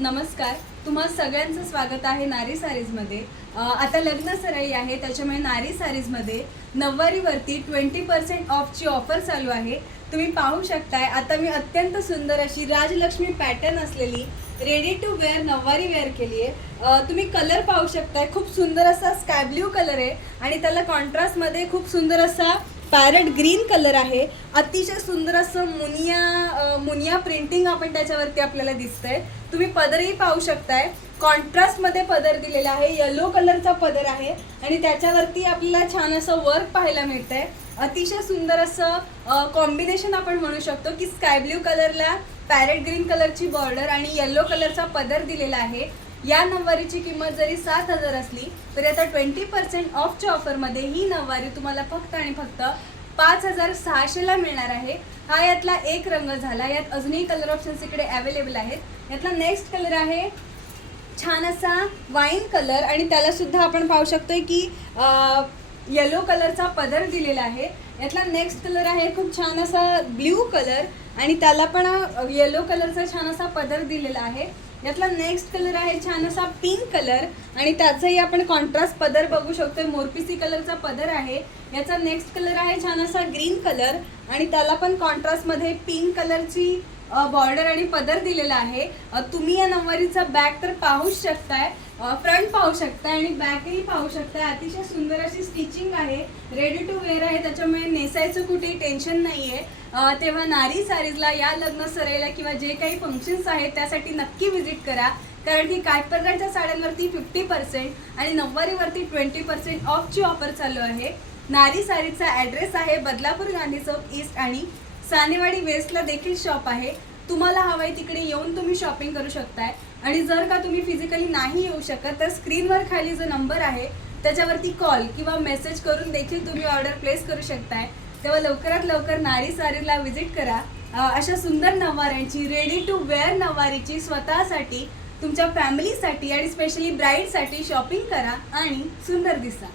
नमस्कार. तुम्हा सगळ्यांचं स्वागत आहे नारी सारीजमध्ये. आता लग्न सराई आहे त्याच्यामुळे नारी सारीजमध्ये नऊवारीवरती ट्वेंटी पर्सेंट ऑफची ऑफर चालू आहे. तुम्ही पाहू शकताय आता मी अत्यंत सुंदर अशी राजलक्ष्मी पॅटर्न असलेली रेडी टू वेअर नऊवारी वेअर केली आहे तुम्ही कलर पाहू शकताय खूप सुंदर असा स्काय ब्ल्यू कलर आहे आणि त्याला कॉन्ट्रास्टमध्ये खूप सुंदर असा पॅरेट ग्रीन कलर आहे. अतिशय सुंदर असं मुनिया मुनिया प्रिंटिंग आपण त्याच्यावरती आपल्याला दिसतंय. तुम्ही पदरही पाहू शकताय. कॉन्ट्रास्टमध्ये पदर दिलेला आहे. येलो कलरचा पदर आहे. आणि त्याच्यावरती आपल्याला छान असं वर्क पाहायला मिळतंय. अतिशय सुंदर असं कॉम्बिनेशन आपण म्हणू शकतो की स्काय ब्ल्यू कलरला पॅरेट ग्रीन कलरची बॉर्डर आणि येलो कलरचा पदर दिलेला आहे. या नऊवारीची किंमत जरी सात हजार असली तरी आता ट्वेंटी पर्सेंट ऑफच्या ऑफरमध्ये ही नऊवारी तुम्हाला फक्त आणि फक्त पाच हजार सहाशेला मिळणार आहे. हा यातला एक रंग झाला. यात अजूनही कलर ऑप्शन्स इकडे अवेलेबल आहेत. यातला नेक्स्ट कलर आहे छान असा वाईन कलर आणि त्याला सुद्धा आपण पाहू शकतोय की येलो कलरचा पदर दिलेला आहे. यातला नेक्स्ट कलर आहे खूप छान असा ब्ल्यू कलर आणि त्याला पण येलो कलरचा छान असा पदर दिलेला आहे. यातला नेक्स्ट कलर आहे छान असा पिंक कलर आणि त्याचाही आपण कॉन्ट्रास्ट पदर बघू शकतोय. मोरपिसी कलरचा पदर आहे. याचा नेक्स्ट कलर आहे छान असा ग्रीन कलर आणि त्याला पण कॉन्ट्रास्टमध्ये पिंक कलरची बॉर्डर आणि पदर दिलेला आहे. तुम्ही या नऊवारीचा बॅग तर पाहूच शकताय. फ्रंट पाहू शकताय आणि बॅकही पाहू शकताय. अतिशय सुंदर अशी स्टिचिंग आहे. रेडी टू वेअर आहे. त्याच्यामुळे नेसायचं कुठेही टेन्शन नाही आहे तेव्हा नारी सारीजला या लग्न सराईला किंवा जे काही फंक्शन्स आहेत त्यासाठी नक्की व्हिजिट करा. कारण की काठपदराच्या साड्यांवरती फिफ्टी पर्सेंट आणि नऊवारीवरती ट्वेंटी पर्सेंट ऑफची ऑफर चालू आहे. नारी सारीचा ॲड्रेस आहे बदलापूर गांधी चौक ईस्ट आणि सानेवाडी वेस्टला देखील शॉप आहे. तुम्हाला हवाय तिकडे येऊन तुम्ही शॉपिंग करू शकताय. आणि जर का तुम्ही फिजिकली नाही येऊ शकत तर स्क्रीनवर खाली जो नंबर आहे त्याच्यावरती कॉल किंवा मेसेज करून देखील तुम्ही ऑर्डर प्लेस करू शकताय. तेव्हा लवकरात लवकर नारी सारीला व्हिजिट करा. अशा सुंदर नववाऱ्यांची रेडी टू वेअर नऊवारीची स्वतःसाठी तुमच्या फॅमिलीसाठी आणि स्पेशली ब्राईडसाठी शॉपिंग करा आणि सुंदर दिसा.